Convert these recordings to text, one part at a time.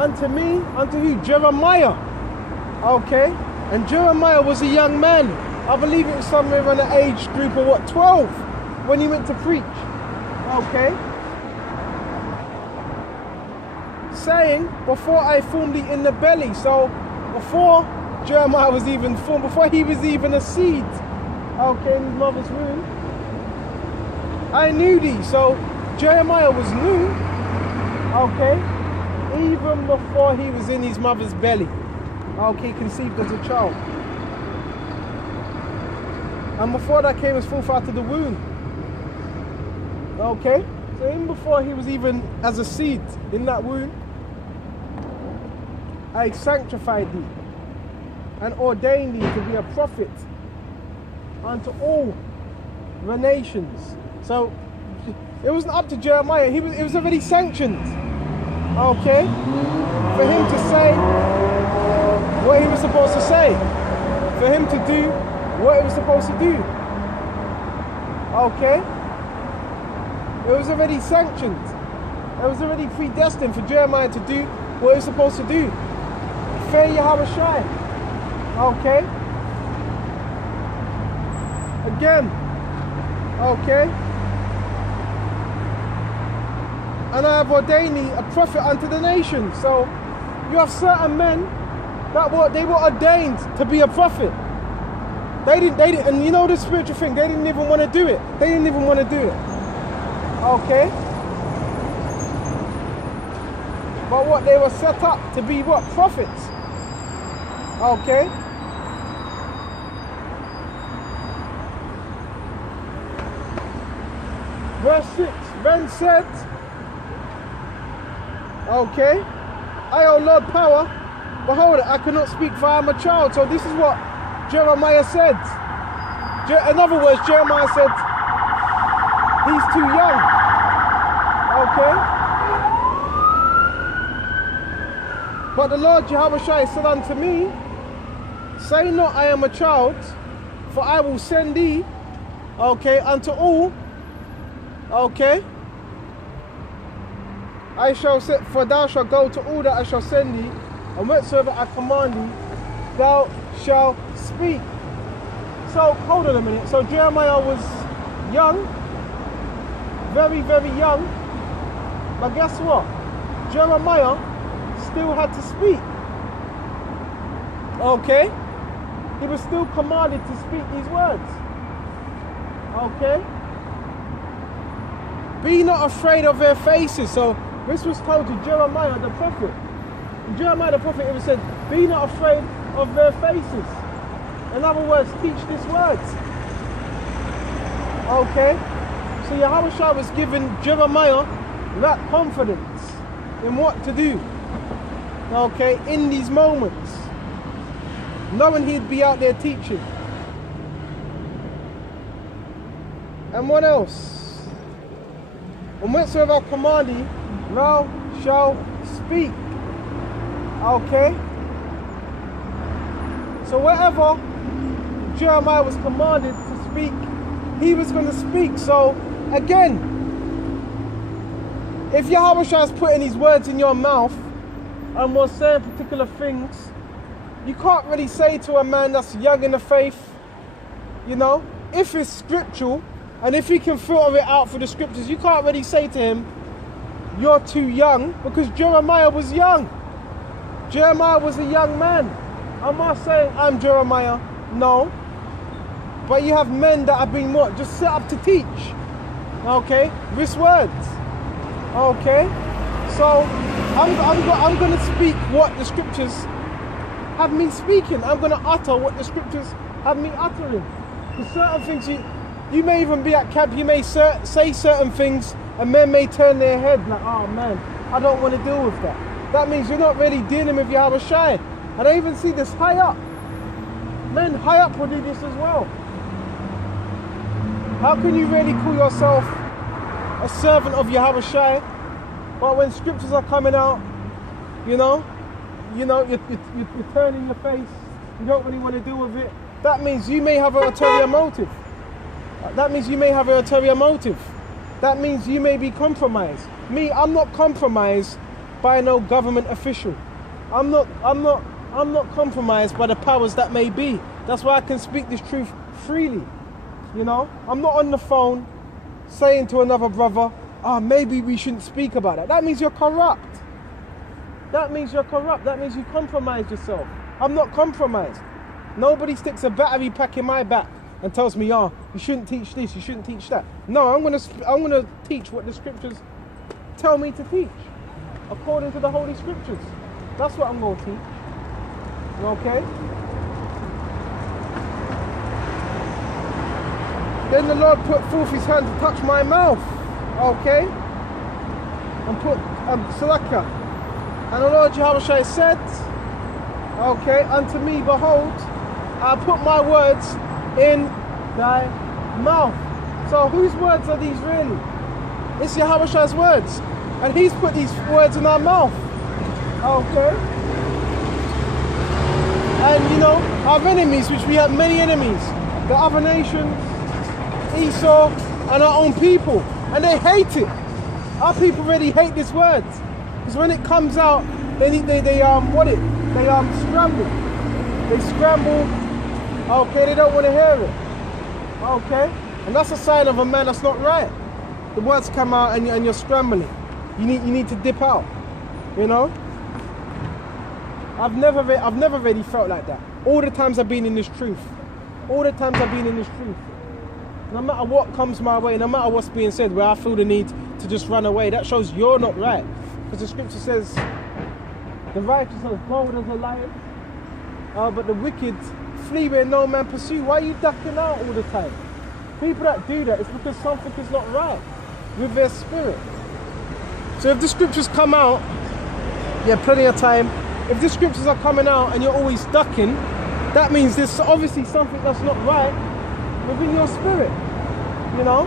unto me, unto who? Jeremiah. Okay? And Jeremiah was a young man. I believe it was somewhere around the age group of what, 12, when he went to preach. Okay? Saying, before I formed thee in the belly. So, before Jeremiah was even formed, before he was even a seed, okay, in his mother's womb, I knew thee. So, Jeremiah was new, okay, even before he was in his mother's belly. Okay, conceived as a child. And before that came his forth out of the womb. Okay? So even before he was even as a seed in that womb, I sanctified thee and ordained thee to be a prophet unto all the nations. So it wasn't up to Jeremiah, it was already sanctioned. Okay? For him to say what he was supposed to say. For him to do what he was supposed to do. Okay? It was already sanctioned. It was already predestined for Jeremiah to do what he was supposed to do. Fear Yahawashi. Okay? Again. Okay? And I have ordained thee a prophet unto the nations. So you have certain men that they were ordained to be a prophet. They didn't, and you know the spiritual thing, they didn't even want to do it. They didn't even want to do it. Okay? But what, they were set up to be what? Prophets. Okay? Verse 6, then said, okay, I, O Lord, power, behold, I cannot speak, for I am a child. So this is what Jeremiah said. In other words, Jeremiah said, he's too young. Okay? But the Lord Yahawashi said unto me, say not I am a child, for I will send thee, okay, unto all, okay? I shall say, for thou shalt go to all that I shall send thee, and whatsoever I command thee, thou shalt speak. So, hold on a minute. So Jeremiah was young, very, very young, but guess what? Jeremiah still had to speak. Okay? He was still commanded to speak these words. Okay? Be not afraid of their faces. So this was told to Jeremiah the prophet. Jeremiah the prophet, it was said, be not afraid of their faces. In other words, teach these words. Okay? So Yahawashi was giving Jeremiah that confidence in what to do. Okay? In these moments. Knowing he'd be out there teaching. And what else? And whatsoever I command thee, thou shalt speak. Okay? So whatever Jeremiah was commanded to speak, he was going to speak. So again, if Yahawashi is putting his words in your mouth and was saying particular things, you can't really say to a man that's young in the faith, you know, if it's scriptural and if he can filter it out for the scriptures, you can't really say to him, you're too young, because Jeremiah was young. Jeremiah was a young man. I'm not saying I'm Jeremiah, no. But you have men that have been what? Just set up to teach. Okay? This words. Okay? So I'm going to speak what the scriptures have me speaking. I'm going to utter what the scriptures have me uttering. Because certain things, you may even be at camp, you may say certain things, and men may turn their head like, oh man, I don't want to deal with that. That means you're not really dealing with Yahawashi. And I even see this high up. Men high up will do this as well. How can you really call yourself a servant of Yahawashi, but when scriptures are coming out, you're turning your face, you don't really want to deal with it. That means you may have an ulterior motive. That means you may have an ulterior motive. That means you may be compromised. Me, I'm not compromised by no government official. I'm not compromised by the powers that may be. That's why I can speak this truth freely. You know, I'm not on the phone saying to another brother, maybe we shouldn't speak about that. That means you're corrupt. That means you're corrupt. That means you compromise yourself. I'm not compromised. Nobody sticks a battery pack in my back and tells me, you shouldn't teach this, you shouldn't teach that. No, I'm gonna teach what the scriptures tell me to teach, according to the Holy Scriptures. That's what I'm gonna teach. Okay? Then the Lord put forth his hand to touch my mouth. Okay? And put Salaka. And the Lord Yahawashi said, okay, unto me, behold, I put my words in thy mouth. So whose words are these really? It's Yahawashi's words. And he's put these words in our mouth. Okay? And you know, our enemies, which we have many enemies, the other nations, Esau, and our own people. And they hate it. Our people really hate this word. Because when it comes out, they scramble. They scramble. Okay, they don't want to hear it. Okay? And that's a sign of a man that's not right. The words come out and you're scrambling. You need to dip out. You know? I've never really felt like that. All the times I've been in this truth. All the times I've been in this truth. No matter what comes my way, no matter what's being said, where I feel the need to just run away, that shows you're not right. Because the scripture says, the righteous are as bold as a lion, but the wicked flee where no man pursue. Why are you ducking out all the time? People that do that, it's because something is not right with their spirit. So if the scriptures come out, you have plenty of time. If the scriptures are coming out and you're always ducking, that means there's obviously something that's not right within your spirit. You know?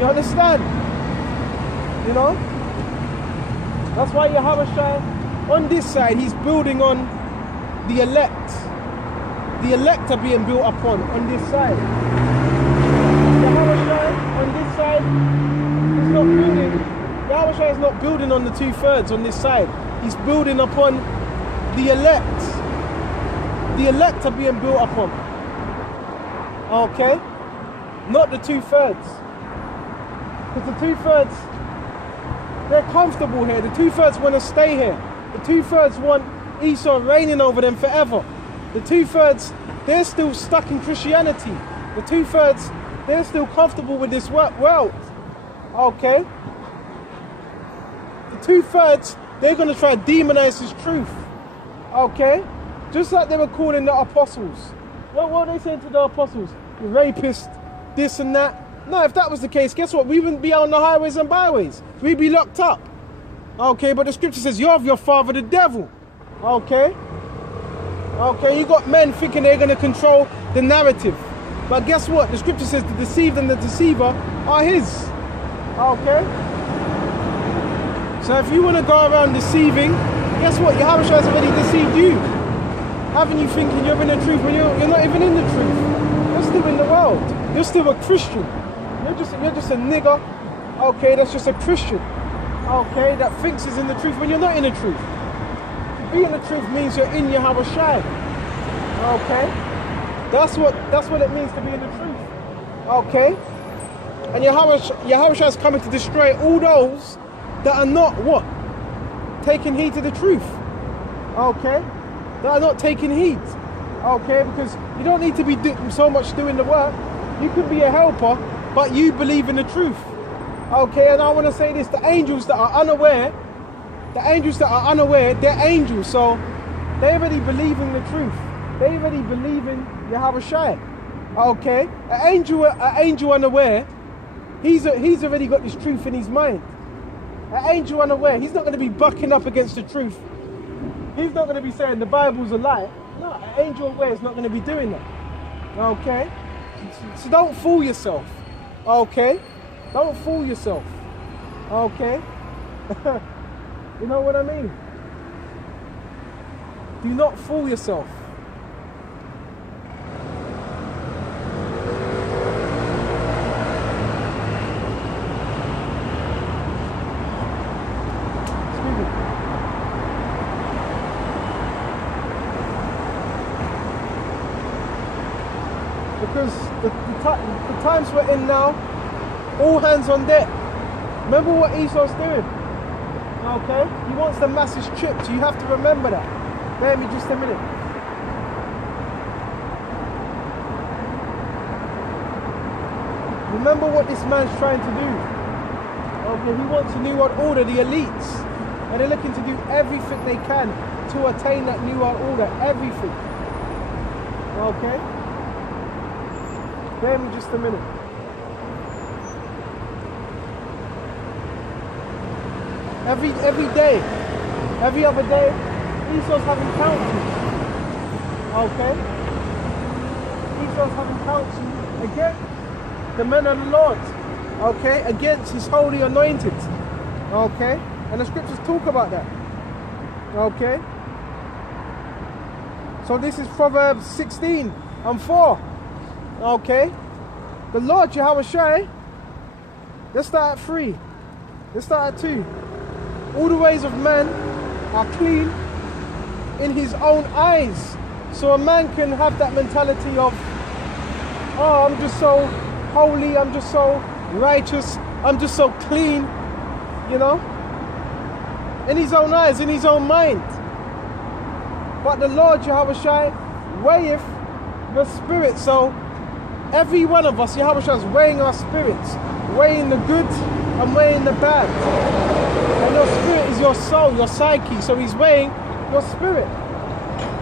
You understand? You know? That's why Yahawashi, on this side, he's building on the elect. The elect are being built upon on this side. Yahawashi, on this side, is not building. Yahawashi is not building on the 2/3 on this side. He's building upon the elect. The elect are being built upon. Okay? Not the 2/3. Because the 2/3, they're comfortable here. The 2/3 want to stay here. The 2/3 want Esau reigning over them forever. The 2/3, they're still stuck in Christianity. The 2/3, they're still comfortable with this world. Okay? The 2/3, they're going to try to demonize this truth. Okay? Just like they were calling the apostles. What were they saying to the apostles? Rapist, this and that. No, if that was the case, guess what? We wouldn't be on the highways and byways. We'd be locked up. Okay, but the scripture says you're of your father the devil. Okay? Okay, you got men thinking they're going to control the narrative. But guess what? The scripture says the deceived and the deceiver are his. Okay? So if you want to go around deceiving, guess what? Yahawashi has already deceived you. Having you thinking you're in the truth when you're not even in the truth. You're still in the world. You're still a Christian. You're just a nigger. Okay, that's just a Christian. Okay, that thinks he's in the truth when you're not in the truth. To be in the truth means you're in Yahawashi. Okay? That's what it means to be in the truth. Okay? And Yahawashi is coming to destroy all those that are not what? Taking heed to the truth. Okay? That are not taking heed. Okay? Because you don't need to be so much doing the work. You could be a helper, but you believe in the truth. Okay? And I want to say this, the angels that are unaware, they're angels, so they already believe in the truth. They already believe in Yahawashi. Okay? An angel unaware, he's already got this truth in his mind. An angel unaware, he's not going to be bucking up against the truth. He's not going to be saying the Bible's a lie. No, an angel aware is not going to be doing that. Okay? So don't fool yourself. Okay? Don't fool yourself. Okay? You know what I mean? Do not fool yourself. Because the times we're in now, all hands on deck. Remember what Esau's doing? Okay? He wants the masses tripped. You have to remember that. Bear me just a minute. Remember what this man's trying to do. Okay, he wants a new world order, the elites. And they're looking to do everything they can to attain that new world order. Everything. Okay? Bear me just a minute. Every day, every other day, Esau's having councils. Okay? Esau's having councils against the men of the Lord. Okay? Against his holy anointed. Okay? And the scriptures talk about that. Okay? So this is Proverbs 16:4. Okay? The Lord Yahawashi, let's start at 3. Let's start at 2. All the ways of man are clean in his own eyes. So a man can have that mentality of, oh, I'm just so holy, I'm just so righteous, I'm just so clean, you know, in his own eyes, in his own mind. But the Lord Yahawashi weigheth the spirit. So every one of us, Yahawashi is weighing our spirits, weighing the good and weighing the bad. And your spirit is your soul, your psyche. So he's weighing your spirit.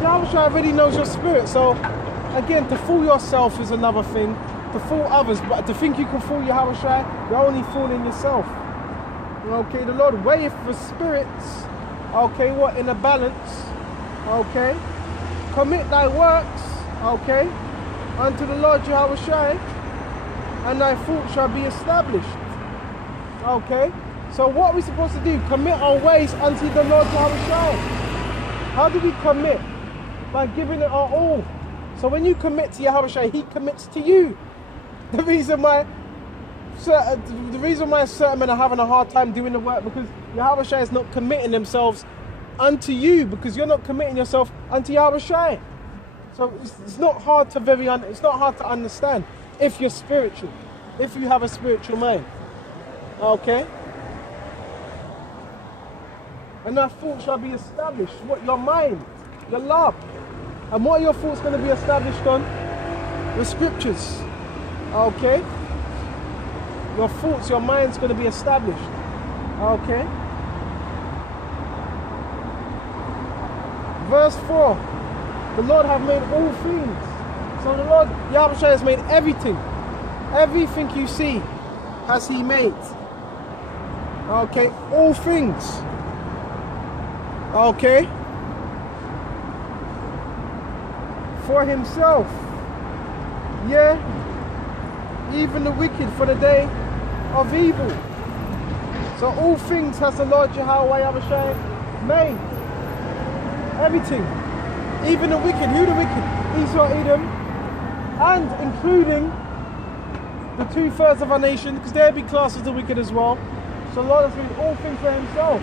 Yahawashi already knows your spirit. So again, to fool yourself is another thing. To fool others, but to think you can fool Yahawashi, you're only fooling yourself. Okay, the Lord weigheth the spirits. Okay, what? In a balance. Okay. Commit thy works. Okay. Unto the Lord Yahawashi, and thy thoughts shall be established. Okay. So what are we supposed to do? Commit our ways unto the Lord Yahawashi. How do we commit? By giving it our all. So when you commit to Yahawashi, he commits to you. The reason why certain men are having a hard time doing the work, because Yahawashi is not committing themselves unto you, because you're not committing yourself unto Yahawashi. So it's not hard to understand if you're spiritual, if you have a spiritual mind. Okay? And thy thoughts shall be established. What? Your mind, your love. And what are your thoughts going to be established on? The scriptures. Okay? Your thoughts, your mind's going to be established. Okay? Verse 4. The Lord hath made all things. So the Lord Yahawashi has made everything. Everything you see has he made. Okay? All things. Okay? For himself. Yeah? Even the wicked for the day of evil. So all things has the Lord Yahawashi made. Everything. Even the wicked. Who the wicked? Esau, Edom. And including the 2/3 of our nation, because they'll be classed as the wicked as well. So the Lord has made all things for himself.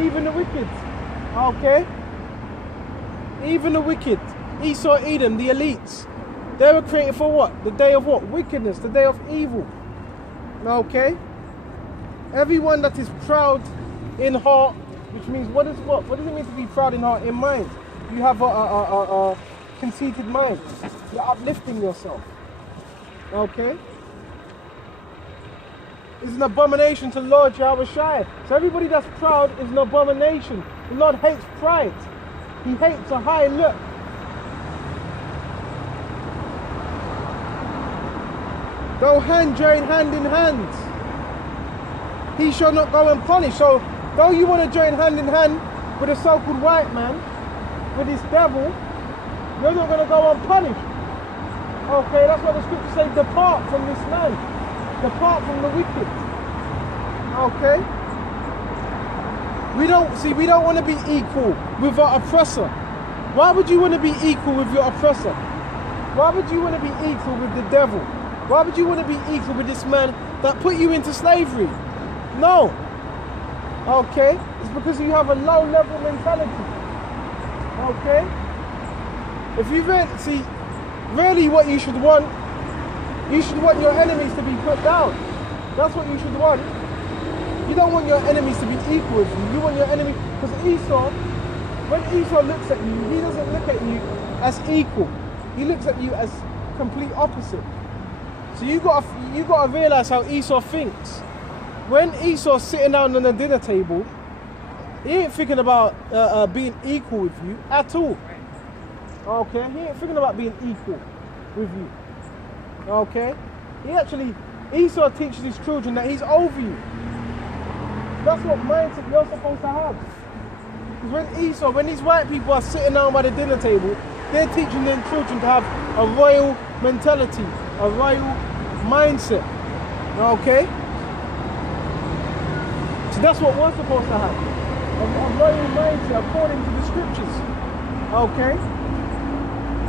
Even the wicked. Okay? Even the wicked. Esau, Edom, the elites. They were created for what? The day of what? Wickedness. The day of evil. Okay? Everyone that is proud in heart, which means what does it mean to be proud in heart? In mind. You have a conceited mind. You're uplifting yourself. Okay? It's an abomination to the Lord Yahawashi. So everybody that's proud is an abomination. The Lord hates pride. He hates a high look. Though join hand in hand, he shall not go unpunished. So though you want to join hand in hand with a so-called white man, with this devil, you're not going to go unpunished. Okay, that's what the scriptures say, depart from this man. Depart from the wicked. Okay? We don't want to be equal with our oppressor. Why would you want to be equal with your oppressor? Why would you want to be equal with the devil? Why would you want to be equal with this man that put you into slavery? No. Okay? It's because you have a low level mentality. Okay? If you really what you should want You should want your enemies to be put down. That's what you should want. You don't want your enemies to be equal with you. You want your enemy, because Esau, when Esau looks at you, he doesn't look at you as equal. He looks at you as complete opposite. So you gotta realize how Esau thinks. When Esau's sitting down on the dinner table, he ain't thinking about being equal with you at all. Okay, he ain't thinking about being equal with you. Okay, Esau teaches his children that he's over you. That's what mindset you're supposed to have. Because when these white people are sitting down by the dinner table, they're teaching their children to have a royal mentality, a royal mindset. Okay? So that's what we're supposed to have. A royal mindset according to the scriptures. Okay?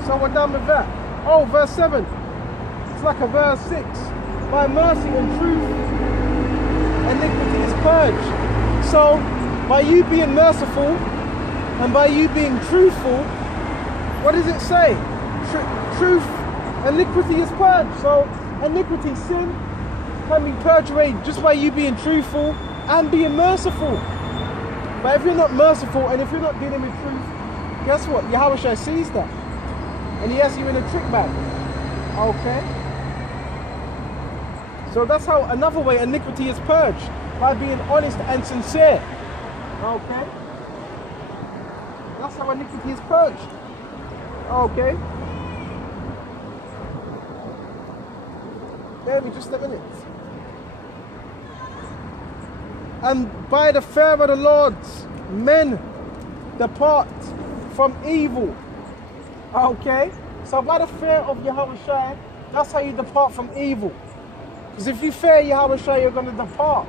So we're done with that. Oh, verse 7. It's like a verse 6. By mercy and truth, iniquity is purged. So, by you being merciful and by you being truthful, what does it say? Truth, iniquity is purged. So, iniquity, sin, can be purged away just by you being truthful and being merciful. But if you're not merciful and if you're not dealing with truth, guess what? Yahawashi sees that. And he has you in a trick bag. Okay? So that's how another way iniquity is purged, by being honest and sincere. Okay? That's how iniquity is purged. Okay? Give me just a minute. And by the fear of the Lord, men depart from evil. Okay? So by the fear of Yahawashi, that's how you depart from evil. Because if you fear Yahawashi, you're going to depart